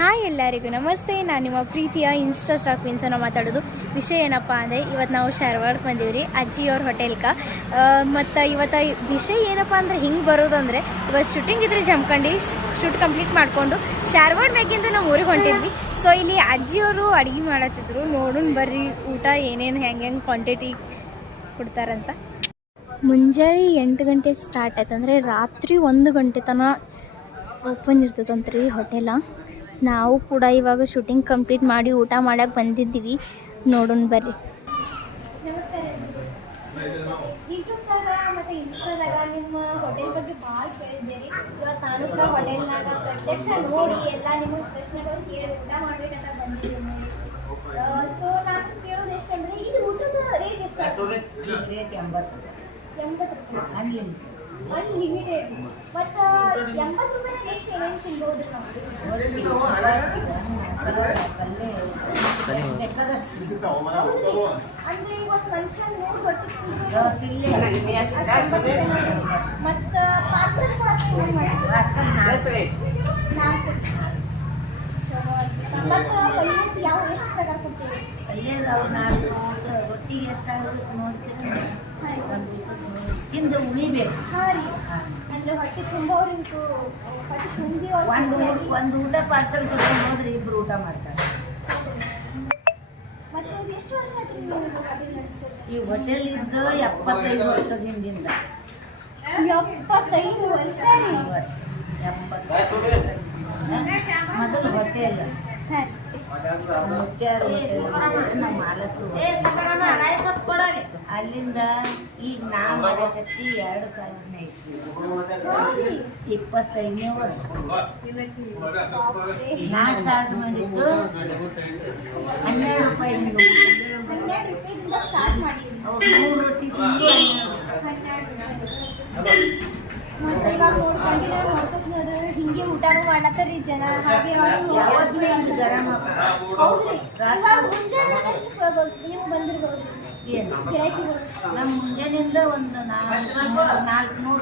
Hi ಎಲ್ಲರಿಗೂ ನಮಸ್ತೆ. ನಾನು ನಿಮ್ಮ ಪ್ರೀತಿಯ ಇನ್ಸ್ಟಾ ಸ್ಟಾಕ್ ವಿನ್ಸನ ಮಾತಾಡೋದು. ವಿಷಯ ಏನಪ್ಪ ಅಂದರೆ ಇವತ್ತು ನಾವು ಶಾರ್ವಾಡ್ಗೆ ಬಂದಿವ್ರಿ ಅಜ್ಜಿಯವ್ರ ಹೋಟೆಲ್ಗೆ. ಮತ್ತು ಇವತ್ತು ವಿಷಯ ಏನಪ್ಪ ಅಂದರೆ ಹಿಂಗೆ ಬರೋದಂದರೆ ಇವತ್ತು ಶೂಟಿಂಗ್ ಇದ್ರೆ ಜಮ್ಕಂಡು ಶೂಟ್ ಕಂಪ್ಲೀಟ್ ಮಾಡಿಕೊಂಡು ಶಾರ್ವಾಡ್ ಮ್ಯಾಗಿಂದ ನಾವು ಊರಿಗೆ ಹೊಂಟಿದ್ವಿ. ಸೊ ಇಲ್ಲಿ ಅಜ್ಜಿಯವರು ಅಡುಗೆ ಮಾಡತ್ತಿದ್ರು. ನೋಡೋಣ ಬರ್ರಿ ಊಟ ಏನೇನು ಹೆಂಗೆ ಕ್ವಾಂಟಿಟಿ ಕೊಡ್ತಾರಂತ. ಮುಂಜಾನೆ 8 ಗಂಟೆ ಸ್ಟಾರ್ಟ್ ಆಯ್ತು ಅಂದರೆ ರಾತ್ರಿ 1 ಗಂಟೆ ತನಕ ಓಪನ್ ಇರ್ತದಂತ್ರಿ ಹೋಟೆಲ. ನಾವು ಕೂಡ ಇವಾಗ ಶೂಟಿಂಗ್ ಕಂಪ್ಲೀಟ್ ಮಾಡಿ ಊಟ ಮಾಡಕ್ಕೆ ಬಂದಿದ್ದೀವಿ. ನೋಡೋಣ ಬರ್ರಿ. ನಮಸ್ಕಾರ. ಯೂಟ್ಯೂಬ್ದಾಗ ಮತ್ತು ಇನ್ಸ್ಟಾದಾಗ ನಿಮ್ಮ ಹೋಟೆಲ್ ಬಗ್ಗೆ ಭಾಳ ಕೇಳಿದ್ದೀರಿ. ಇವತ್ತು ನಾನು ಕೂಡ ಹೋಟೆಲ್ನಾಗ ಪ್ರತ್ಯಕ್ಷ ನೋಡಿ ಎಲ್ಲ ನಿಮಗೆ ಪ್ರಶ್ನೆಗಳು ಕೇಳಿ ಊಟ ಮಾಡ್ಬೇಕಂತ ಬಂದಿದ್ದೀನಿ. ಸೊ ನಾನು ಕೇಳೋದು ಎಷ್ಟಂದರೆ ಇದು ಊಟದ ರೇಟ್ ಎಷ್ಟು? ರೇಟ್ 80 ರೂಪಾಯಿ ಅನ್ಲಿಮಿಟೆಡ್. ಮತ್ತು 80 ರೂಪಾಯಿ ಎಷ್ಟು ಏನೇನು ತಿನ್ಬೋದು ನಾವು? ಅಂದರೆ ಇವತ್ತು ಮನುಷ್ಯ 3 ಹೊಟ್ಟೆ ಮತ್ತು ಪಾರ್ಸಲ್ ಕೂಡ ಮತ್ತು ಪಲ್ಯ ಯಾವ ಎಷ್ಟು ಪ್ರಕಾರ ಕೊಡ್ತೀವಿ? ಪಲ್ಯದವು ನಾನು ರೊಟ್ಟಿಗೆ ಎಷ್ಟಾಗುತ್ತೆ ನೋಡ್ತೀನಿ, ತಿಂದು ಉಳಿಬೇಕು. ಹಾಂ ರೀ, ಅಂದರೆ ಹೊಟ್ಟೆ ತುಂಬವ್ರಿಂಟು ಹೊಟ್ಟೆ ತುಂಬಿ ಒಂದು ಊಟ ಪಾರ್ಸಲ್ ಕೊಡ್ಕೊಂಡು ಹೋದ್ರೆ 2 ಊಟ ಮಾಡ್ತಾರೆ. ಮತ್ತು ಇದು ಎಷ್ಟು ವರ್ಷ ಆಯ್ತು ನೀವು ಹೋಟೆಲ್ ನಡೆಸೋದು? ಈ ಹೋಟೆಲ್ ಇದ್ದು 75 ವರ್ಷದ ಹಿಂದಿಂದ. 75 ವರ್ಷ ರೀ? 70 ಮೊದಲು ಹೋಟೆಲ್ ಮುತ್ಯಾರ ನಮ್ಮ ಮಾಲಕರು. ಅಲ್ಲಿಂದ ಈಗ ನಾ ಮಾಡಕತ್ತಿ 2000ನೇ ಇಸ್ವಿ, 25ನೇ ವರ್ಷ. ನಾ ಸ್ಟಾರ್ಟ್ ಮಾಡಿದ್ದು 12 ರೂಪಾಯಿಯಿಂದ. 12 ರೂಪಾಯಿದಿಂದ ಸ್ಟಾರ್ಟ್ ಮಾಡಿದ್ವಿ. ಅವ್ರು 3 ರೊಟ್ಟಿ ತಿಂದು 12 ಮತ್ತು ಇವಾಗ ಕಂಟಿನ್ಯೂ ಮಾಡ್ಕೋತೀನಿ. ಅದು ಹಿಂಗೆ ಊಟನೂ ಮಾಡ್ಲತ್ತಾರ ಜನ. ಹಾಗೆ ಯಾವಾಗಲೂ ಹಿಂಗೆ ಗರಂ ಹೌದ್ರಿ. ಇವಾಗ ಮುಂಜಾನೆ ಎಷ್ಟು ನೀವು ಬಂದಿರ್ಬೋದು ಏನು ಗಿರಾಕಿಗಳು? ನಮ್ಮ ಮುಂಜಾನೆಯಿಂದ ಒಂದು 400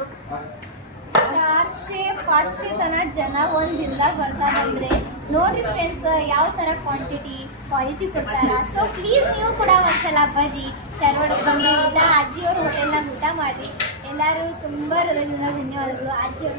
400-500 ತನಕ ಜನ ಒಂದು ದಿನದಾಗ ಬರ್ತಾರಂದ್ರೆ ನೋಡಿರಿ ಫ್ರೆಂಡ್ಸ್ ಯಾವ ಥರ ಕ್ವಾಲಿಟಿ ಕೊಡ್ತಾರ. ಸೊ ಪ್ಲೀಸ್ ನೀವು ಕೂಡ ಒಂದ್ಸಲ ಬರ್ರಿ ಶಾರ್ವಾಡ್ಗೆ ಬಂದು ಇಲ್ಲ ಅಜ್ಜಿಯವ್ರ ಹೋಟೆಲ್ನಾಗ ಊಟ ಮಾಡಿರಿ. ಎಲ್ಲರೂ ತುಂಬ ಹೃದಯದಿಂದ ಧನ್ಯವಾದಗಳು. ಅಜ್ಜಿಯವ್ರ